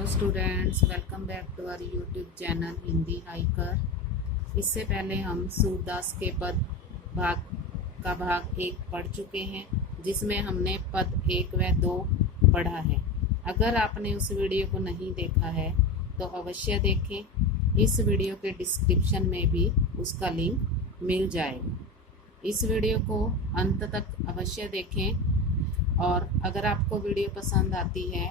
Hello students, welcome back to our YouTube channel Hindi hiker. इससे पहले हम सूरदास के पद भाग 1 पढ़ चुके हैं, जिसमें हमने पद 1 व 2 पढ़ा है। अगर आपने उस वीडियो को नहीं देखा है तो अवश्य देखें। इस वीडियो के डिस्क्रिप्शन में भी उसका लिंक मिल जाएगा। इस वीडियो को अंत तक अवश्य देखें और अगर आपको वीडियो पसंद आती है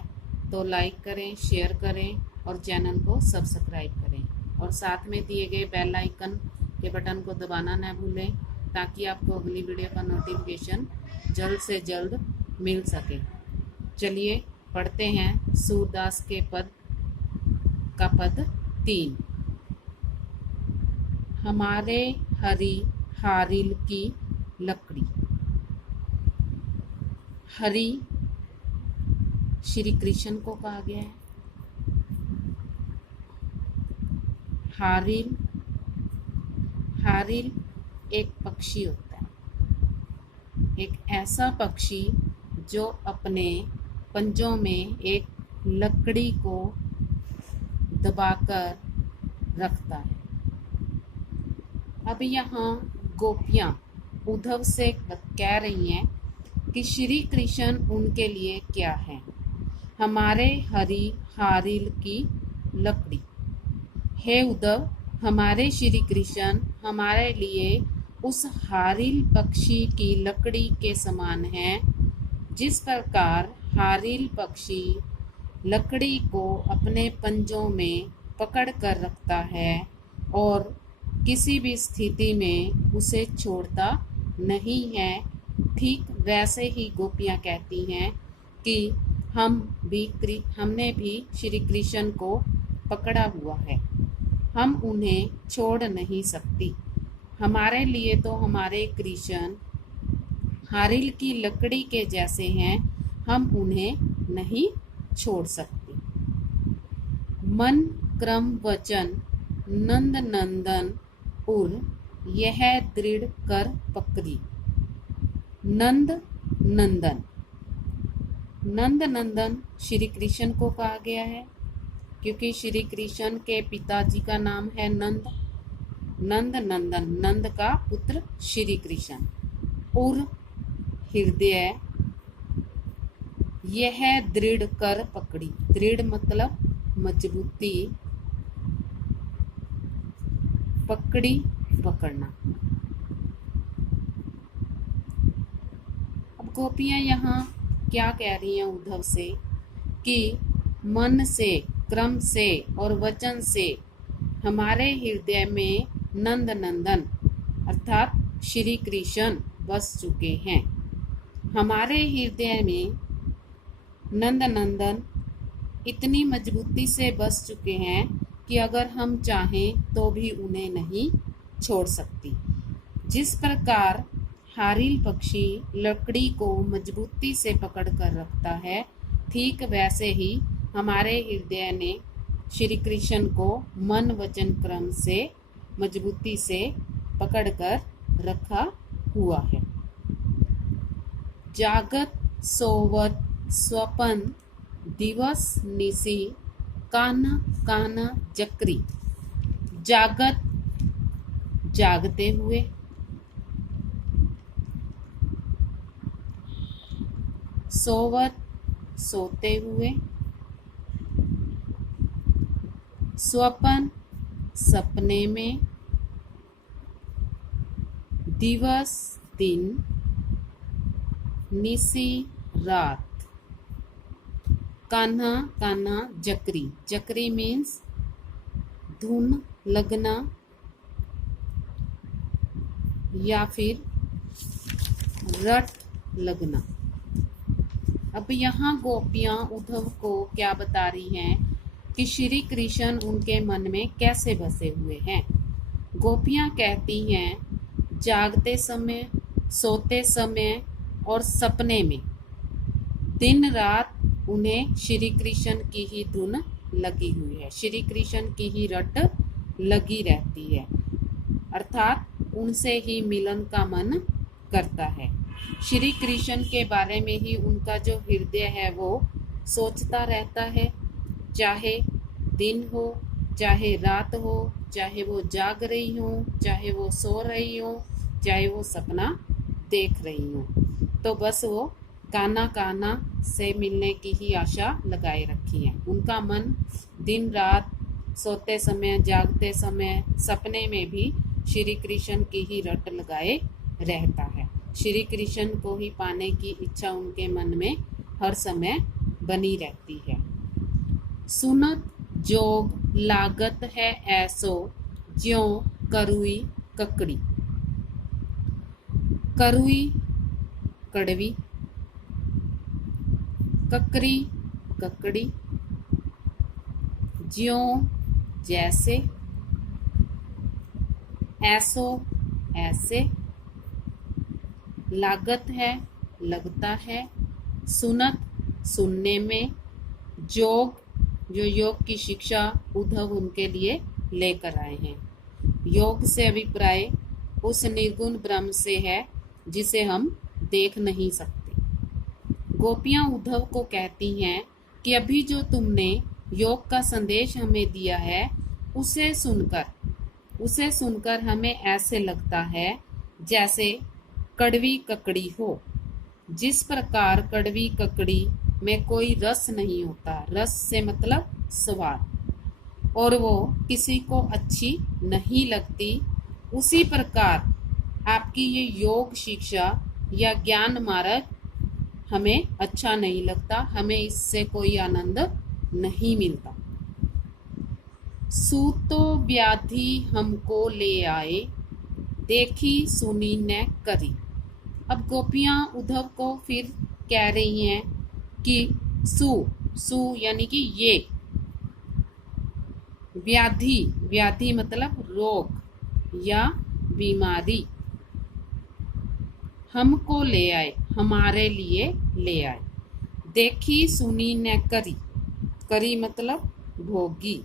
तो लाइक करें, शेयर करें और चैनल को सब्सक्राइब करें और साथ में दिए गए बेल आइकन के बटन को दबाना न भूलें, ताकि आपको अगली वीडियो का नोटिफिकेशन जल्द से जल्द मिल सके। चलिए पढ़ते हैं सूरदास के पद का पद 3। हमारे हरी हारिल की लकड़ी। हरि श्री कृष्ण को कहा गया है। हारिल हारिल एक पक्षी होता है, एक ऐसा पक्षी जो अपने पंजों में एक लकड़ी को दबाकर रखता है। अब यहाँ गोपियाँ उद्धव से कह रही हैं कि श्री कृष्ण उनके लिए क्या है। हमारे हरि हारिल की लकड़ी। हे उद्धव, हमारे श्री कृष्ण हमारे लिए उस हारिल पक्षी की लकड़ी के समान है। जिस प्रकार हारिल पक्षी लकड़ी को अपने पंजों में पकड़ कर रखता है और किसी भी स्थिति में उसे छोड़ता नहीं है, ठीक वैसे ही गोपियाँ कहती हैं कि हमने भी श्री कृष्ण को पकड़ा हुआ है, हम उन्हें छोड़ नहीं सकती। हमारे लिए तो हमारे कृष्ण हारिल की लकड़ी के जैसे हैं, हम उन्हें नहीं छोड़ सकते। मन क्रम वचन नंद नंदन उर यह दृढ़ कर पकड़ी। नंद नंदन नंद नंदन श्री कृष्ण को कहा गया है, क्योंकि श्री कृष्ण के पिताजी का नाम है नंद। नंद नंदन, नंद का पुत्र श्री कृष्ण। उर हृदय, यह दृढ़ कर पकड़ी। दृढ़ मतलब मजबूती, पकड़ी पकड़ना। अब गोपियां यहाँ क्या कह रही हैं उद्धव से कि मन से, क्रम से और वचन से हमारे हृदय में नंद नंदन अर्थात श्री कृष्ण बस चुके हैं। हमारे हृदय में नंद नंदन इतनी मजबूती से बस चुके हैं कि अगर हम चाहें तो भी उन्हें नहीं छोड़ सकती। जिस प्रकार हारिल पक्षी लकड़ी को मजबूती से पकड़ कर रखता है, ठीक वैसे ही हमारे हृदय ने श्री कृष्ण को मन वचन क्रम से मजबूती से पकड़ कर रखा हुआ है। जागत सोवत स्वपन दिवस निसी कान्हा कान्हा जकरी। जागत जागते हुए, सोवत सोते हुए, स्वपन सपने में, दिवस दिन, निसी रात, कान्हा कान्हा जकरी। जकरी मीन्स धुन लगना या फिर रट लगना। अब यहाँ गोपियाँ उद्धव को क्या बता रही हैं कि श्री कृष्ण उनके मन में कैसे बसे हुए हैं। गोपियाँ कहती हैं जागते समय, सोते समय और सपने में दिन रात उन्हें श्री कृष्ण की ही धुन लगी हुई है, श्री कृष्ण की ही रट लगी रहती है, अर्थात उनसे ही मिलन का मन करता है। श्री कृष्ण के बारे में ही उनका जो हृदय है वो सोचता रहता है। चाहे दिन हो, चाहे रात हो, चाहे वो जाग रही हो, चाहे वो सो रही हो, चाहे वो सपना देख रही हो, तो बस वो कान्हा कान्हा से मिलने की ही आशा लगाए रखी है। उनका मन दिन रात, सोते समय, जागते समय, सपने में भी श्री कृष्ण की ही रट लगाए रहता है। श्री कृष्ण को ही पाने की इच्छा उनके मन में हर समय बनी रहती है। सुनत जोग लागत है ऐसो, ज्यों करुई ककड़ी। करुई कड़वी, ककरी ककड़ी, ज्यों जैसे, ऐसो ऐसे, लागत है लगता है, सुनत सुनने में, जोग जो योग की शिक्षा उद्धव उनके लिए लेकर आए हैं। योग से अभिप्राय उस निर्गुण ब्रह्म से है जिसे हम देख नहीं सकते। गोपियां उद्धव को कहती हैं कि अभी जो तुमने योग का संदेश हमें दिया है, उसे सुनकर हमें ऐसे लगता है जैसे कड़वी ककड़ी हो। जिस प्रकार कड़वी ककड़ी में कोई रस नहीं होता, रस से मतलब स्वाद, और वो किसी को अच्छी नहीं लगती, उसी प्रकार आपकी ये योग शिक्षा या ज्ञान मार्ग हमें अच्छा नहीं लगता, हमें इससे कोई आनंद नहीं मिलता। सूतो व्याधि हमको ले आए, देखी सुनी न करी। अब गोपियां उद्धव को फिर कह रही हैं कि सु यानी कि ये व्याधि, व्याधि मतलब रोग या बीमारी, हमको ले आए, हमारे लिए ले आए। देखी सुनी न करी, करी मतलब भोगी।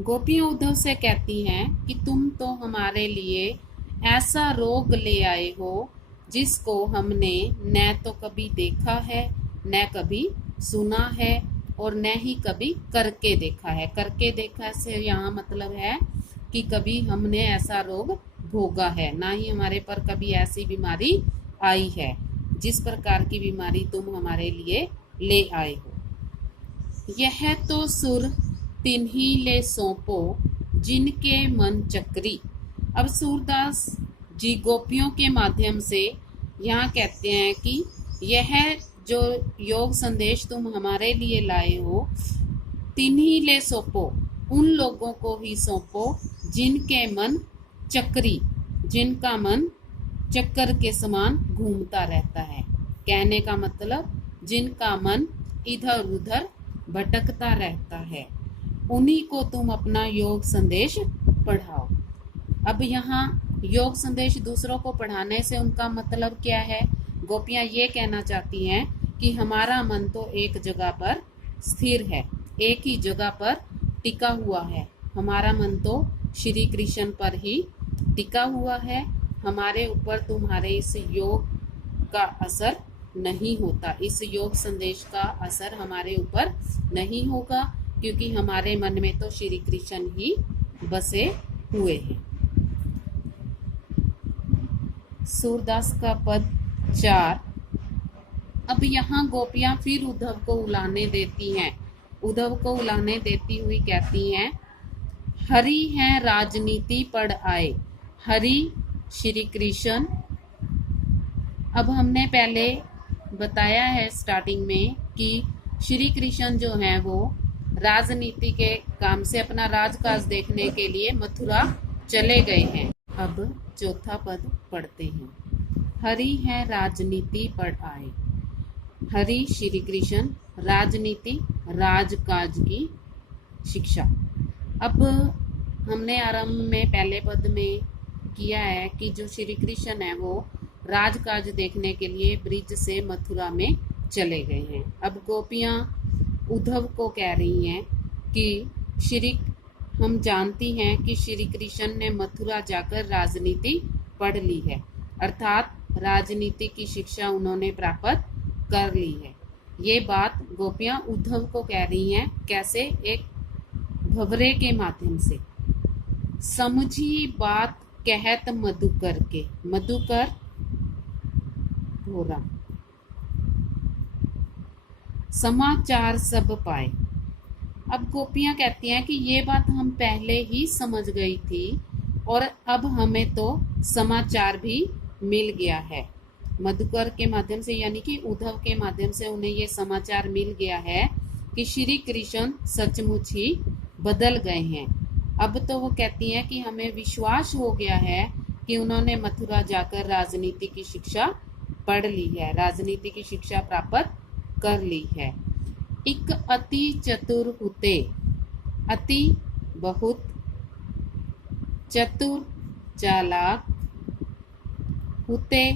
गोपियां उद्धव से कहती हैं कि तुम तो हमारे लिए ऐसा रोग ले आए हो जिसको हमने न तो कभी देखा है, न कभी सुना है, और न ही कभी करके देखा है। करके देखा से यहाँ मतलब है कि कभी हमने ऐसा रोग भोगा है, ना ही हमारे पर कभी ऐसी बीमारी आई है जिस प्रकार की बीमारी तुम हमारे लिए ले आए हो। यह तो सुर तिन्ही ले सौंपो, जिनके मन चक्री। अब सूरदास जी गोपियों के माध्यम से यहाँ कहते हैं कि यह जो योग संदेश तुम हमारे लिए लाए हो, तिन्ही ले सौंपो, उन लोगों को ही सौंपो जिनके मन चक्री, जिनका मन चक्कर के समान घूमता रहता है। कहने का मतलब जिनका मन इधर उधर भटकता रहता है, उन्हीं को तुम अपना योग संदेश पढ़ाओ। अब यहाँ योग संदेश दूसरों को पढ़ाने से उनका मतलब क्या है? गोपियां ये कहना चाहती हैं कि हमारा मन तो एक जगह पर स्थिर है, एक ही जगह पर टिका हुआ है। हमारा मन तो श्री कृष्ण पर ही टिका हुआ है। हमारे ऊपर तुम्हारे इस योग का असर नहीं होता, इस योग संदेश का असर हमारे ऊपर नहीं होगा, क्योंकि हमारे मन में तो श्री कृष्ण ही बसे हुए हैं। सूरदास का पद 4। अब यहाँ गोपियां फिर उद्धव को उलाने देती हैं। उद्धव को उलाने देती हुई कहती हैं, हरि हैं राजनीति पढ़ आए। हरि श्री कृष्ण। अब हमने पहले बताया है स्टार्टिंग में कि श्री कृष्ण जो हैं वो राजनीति के काम से अपना राजकाज देखने के लिए मथुरा चले गए हैं। अब चौथा पद पढ़ते हैं। हरि हैं राजनीति पढ़ आए। हरि श्री कृष्ण, राजनीति राजकाज की शिक्षा। अब हमने आरंभ में पहले पद में किया है कि जो श्री कृष्ण है वो राजकाज देखने के लिए ब्रिज से मथुरा में चले गए हैं। अब गोपियां उद्धव को कह रही हैं कि हम जानती हैं कि श्री कृष्ण ने मथुरा जाकर राजनीति पढ़ ली है, अर्थात राजनीति की शिक्षा उन्होंने प्राप्त कर ली है। ये बात गोपियां उद्धव को कह रही हैं। कैसे? एक भंवरे के माध्यम से। समझी बात कहत मधुकर के, मधुकर भोरा, समाचार सब पाए। अब गोपियां कहती हैं कि ये बात हम पहले ही समझ गई थी और अब हमें तो समाचार भी मिल गया है। मधुकर के माध्यम से यानी कि उद्धव के माध्यम से उन्हें ये समाचार मिल गया है कि श्री कृष्ण सचमुच ही बदल गए हैं। अब तो वो कहती हैं कि हमें विश्वास हो गया है कि उन्होंने मथुरा जाकर राजनीति की शिक्षा पढ़ ली है, राजनीति की शिक्षा प्राप्त कर ली है। एक अति चतुर हुते, अति बहुत, चतुर चालाक, हुते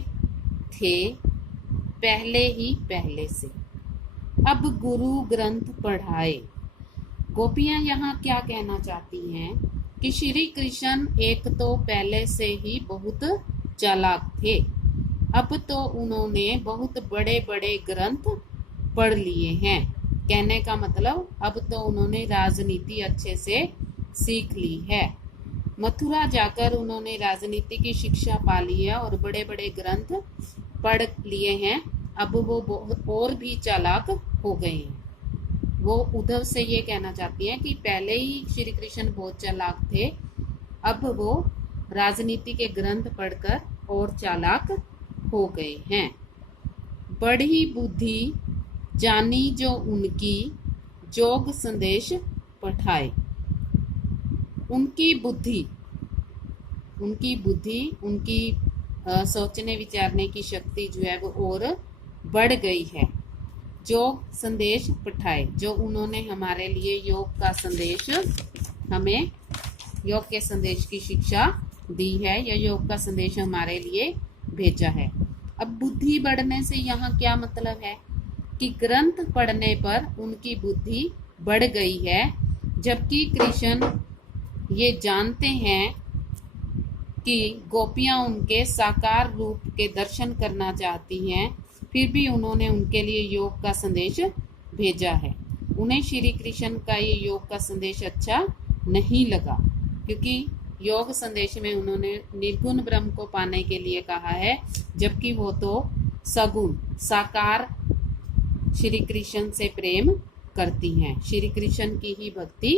थे पहले से। अब गुरु ग्रंथ पढ़ाए। गोपियां यहाँ क्या कहना चाहती हैं कि श्री कृष्ण एक तो पहले से ही बहुत चालाक थे, अब तो उन्होंने बहुत बड़े बड़े ग्रंथ पढ़ लिए हैं। कहने का मतलब अब तो उन्होंने राजनीति अच्छे से सीख ली है। मथुरा जाकर उन्होंने राजनीति की शिक्षा पा ली है और बड़े बड़े ग्रंथ पढ़ लिए हैं। अब वो और भी चालाक हो गए हैं। वो उद्धव से ये कहना चाहती हैं कि पहले ही श्री कृष्ण बहुत चालाक थे, अब वो राजनीति के ग्रंथ पढ़कर और चालाक हो गए हैं। बड़ी बुद्धि जानी जो उनकी, जोग संदेश पठाए। उनकी बुद्धि उनकी सोचने विचारने की शक्ति जो है वो और बढ़ गई है। योग संदेश पठाए, जो उन्होंने हमारे लिए योग का संदेश, हमें योग के संदेश की शिक्षा दी है या योग का संदेश हमारे लिए भेजा है। अब बुद्धि बढ़ने से यहाँ क्या मतलब है कि ग्रंथ पढ़ने पर उनकी बुद्धि बढ़ गई है, जबकि कृष्ण ये जानते हैं कि गोपियां उनके साकार रूप के दर्शन करना चाहती हैं, फिर भी उन्होंने उनके लिए योग का संदेश भेजा है। उन्हें श्री कृष्ण का ये योग का संदेश अच्छा नहीं लगा, क्योंकि योग संदेश में उन्होंने निर्गुण ब्रह्म को पाने के लिए कहा है, जबकि वो तो सगुण साकार श्री कृष्ण से प्रेम करती हैं, श्री कृष्ण की ही भक्ति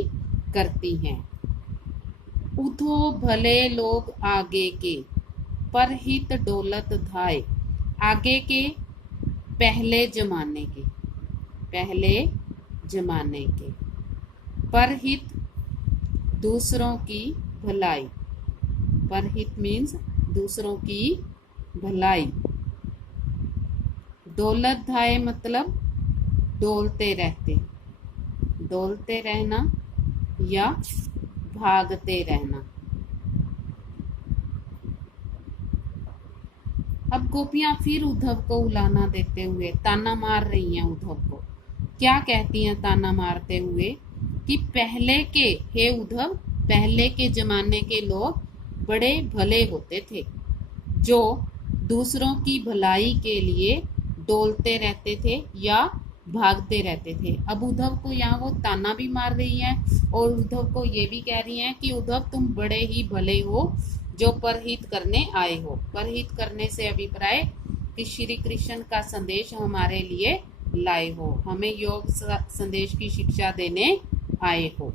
करती हैं। उठो भले लोग आगे के, पर हित डोलत धाय। आगे के पहले जमाने के, परहित दूसरों की भलाई। परहित मीन्स दूसरों की भलाई। दौलत धाय मतलब डोलते रहना या भागते रहना। अब गोपियां फिर उद्धव को उलाहना देते हुए ताना मार रही हैं उद्धव को। क्या कहती हैं ताना मारते हुए कि पहले के, हे उद्धव, पहले के जमाने के लोग बड़े भले होते थे, जो दूसरों की भलाई के लिए डोलते रहते थे या भागते रहते थे। अब उद्धव को यहाँ वो ताना भी मार रही है और उद्धव को ये भी कह रही हैं कि उद्धव तुम बड़े ही भले हो जो परहित करने आए हो। परहित करने से अभिप्राय कि श्री कृष्ण का संदेश हमारे लिए लाए हो, हमें योग संदेश की शिक्षा देने आए हो।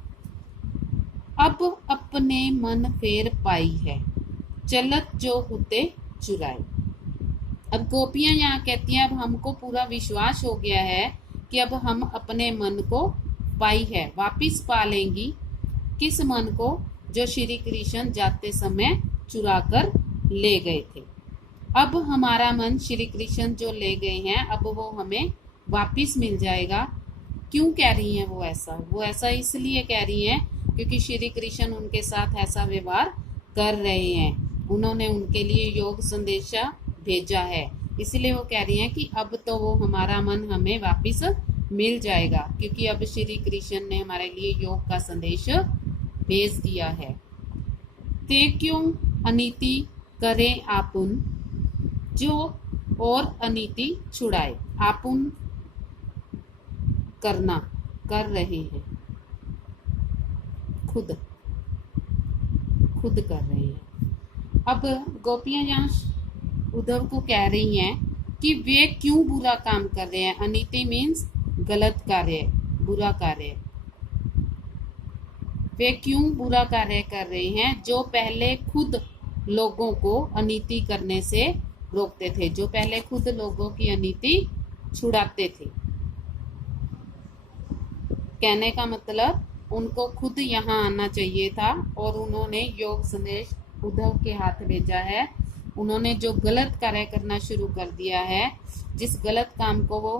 अब अपने मन फेर पाई है, चलत जो हुते चुराए। अब गोपियां यहाँ कहती हैं अब हमको पूरा विश्वास हो गया है कि अब हम अपने मन को पाई है, वापिस पा लेंगी। किस मन को? जो श्री कृष्ण जाते समय चुरा कर ले गए थे। अब हमारा मन श्री कृष्ण जो ले गए हैं अब वो हमें वापिस मिल जाएगा। क्यों कह रही हैं वो ऐसा? वो ऐसा इसलिए कह रही हैं क्योंकि श्री कृष्ण उनके साथ ऐसा व्यवहार कर रहे हैं, उन्होंने उनके लिए योग संदेशा भेजा है, इसलिए वो कह रही हैं कि अब तो वो हमारा मन हमें वापिस मिल जाएगा, क्योंकि अब श्री कृष्ण ने हमारे लिए योग का संदेश भेज दिया है। ते क्यों अनीति करे आपुन, जो और अनीति छुड़ाए। आपुन करना, कर रहे हैं, खुद कर रहे हैं। अब गोपियां यहाँ उद्धव को कह रही हैं कि वे क्यों बुरा काम कर रहे हैं। अनीति मीन्स गलत कार्य, बुरा कार्य। वे क्यों बुरा कार्य कर रहे हैं जो पहले खुद लोगों को अनीति करने से रोकते थे, जो पहले खुद लोगों की अनीति छुड़ाते थे। कहने का मतलब उनको खुद यहाँ आना चाहिए था और उन्होंने योग संदेश उद्धव के हाथ भेजा है। उन्होंने जो गलत कार्य करना शुरू कर दिया है, जिस गलत काम को वो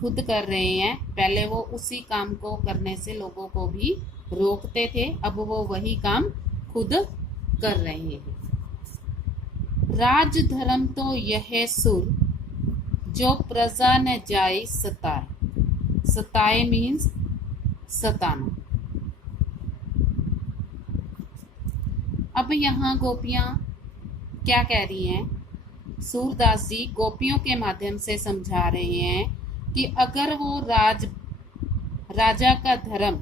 खुद कर रहे हैं, पहले वो उसी काम को करने से लोगों को भी रोकते थे, अब वो वही काम खुद कर रहे हैं। राज धर्म तो यह सुर जो प्रजा न जाए सताए। सताए मीन्स सताना। अब यहाँ गोपियां क्या कह रही हैं? सूरदास जी गोपियों के माध्यम से समझा रहे हैं कि अगर वो राजा का धर्म,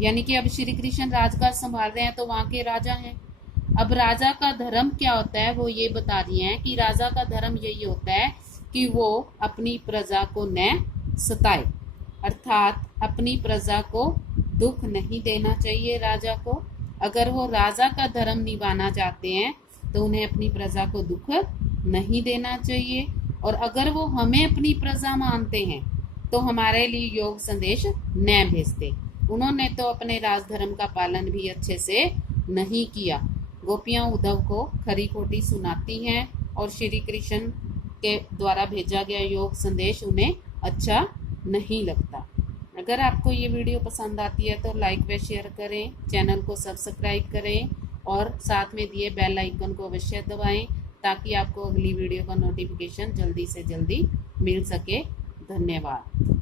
यानी कि अब श्री कृष्ण राजकाज संभाल रहे हैं तो वहां के राजा हैं। अब राजा का धर्म क्या होता है वो ये बता रही हैं कि राजा का धर्म यही होता है कि वो अपनी प्रजा को न सताए, अर्थात अपनी प्रजा को दुख नहीं देना चाहिए राजा को। अगर वो राजा का धर्म निभाना चाहते हैं तो उन्हें अपनी प्रजा को दुख नहीं देना चाहिए। और अगर वो हमें अपनी प्रजा मानते हैं तो हमारे लिए योग संदेश न भेजते। उन्होंने तो अपने राजधर्म का पालन भी अच्छे से नहीं किया। गोपियां उद्धव को खरी खोटी सुनाती हैं और श्री कृष्ण के द्वारा भेजा गया योग संदेश उन्हें अच्छा नहीं लगता। अगर आपको ये वीडियो पसंद आती है तो लाइक व शेयर करें, चैनल को सब्सक्राइब करें और साथ में दिए बेल आइकन को अवश्य दबाएं ताकि आपको अगली वीडियो का नोटिफिकेशन जल्दी से जल्दी मिल सके। धन्यवाद।